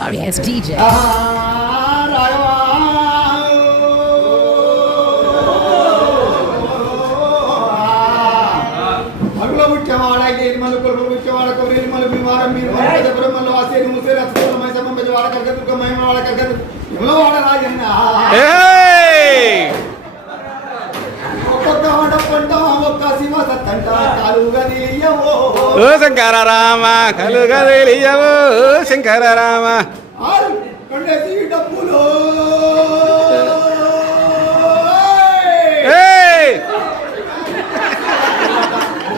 sorry ass DJ. Shankara Rama కలుగ తెలియవో శంకర రామ డబ్బులు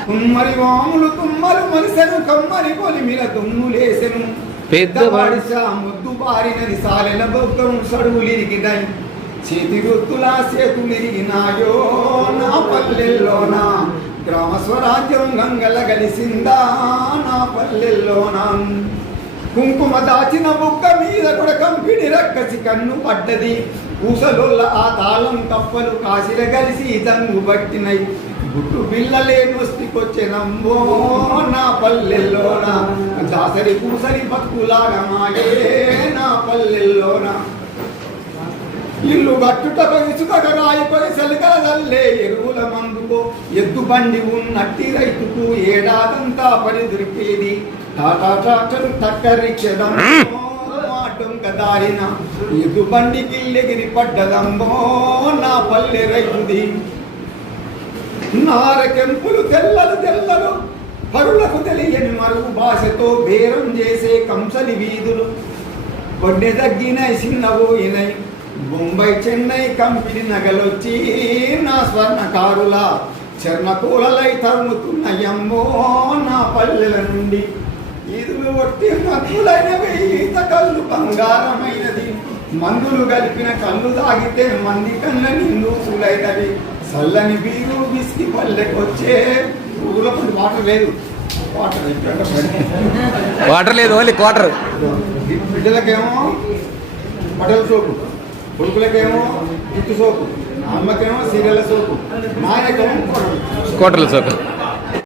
కుమ్మరి వాములు తుమ్మలు మలిసెను కమ్మరి పొలిమిల దుమ్ములేసెను పెద్దవాడి ముద్దు బారినది సాలెల బొగ్గం సడువులిరిగినాయి చేతి గుర్తులా చేతులిరిగినాయో నా పల్లెల్లోన గ్రామ స్వరాజ్యం గంగల గలిసిందా నా పల్లెల్లోన కుంకుమ దాచిన బుక్క మీద కూడా కంపిడి రక్కసి కన్ను పడ్డది ఊసలొల్ల ఆ తాళం కప్పలు కాసిల కలిసి దంగు పట్టినై గుట్టు పిల్లలే నొస్తికొచ్చెనమ్మో నా పల్లెల్లోన దాసరి పూసరి భక్తులాగా మాగే నా పల్లెల్లోన ఇల్లు గట్టుటకు ఇసుక రాయిపోయి సలికలదల్లే ఎరువుల మందుకో ఎద్దు బండి ఉన్నట్టి రైతుకు ఏడాదంతా పని దొరికేది టాటా ట్రాక్టర్ టక్కరిచ్చదమ్మో దారిన ఎద్దు బండికి ఎగిరి పడ్డదమ్మో నా పల్లె రైతుది నారకెంపులు తెల్లలు తెల్లలు పరులకు తెలియని మరుగు భాషతో బేరం చేసే కంసలి వీధులు కొడ్డె తగ్గిన చిన్నబోయినై బొంబాయి చెన్నై కంపెనీ నగలొచ్చి నా స్వర్ణకారుల చర్ణకూలలై తరుముతున్నాయమ్మో నా పల్లెల నుండి ఈదులు ఒట్టి మత్తులైనవి ఈత కళ్ళు బంగారమైనది మందులు కలిపిన కళ్ళు తాగితే మంది కళ్ళ నిన్ను పూలైనవి చల్లని బీరు బిస్కి పల్లెకొచ్చే ఊళ్ళో వాటర్ లేదు వాటర్ లేదు ఓన్లీ క్వార్టర్ బిడ్డలకేమో బట్టల సోపు కొడుకులకేమో జుట్టు సోపు అమ్మకేమో సీరియల్ సోపు నాయకేమో క్వార్టర్ల సోపు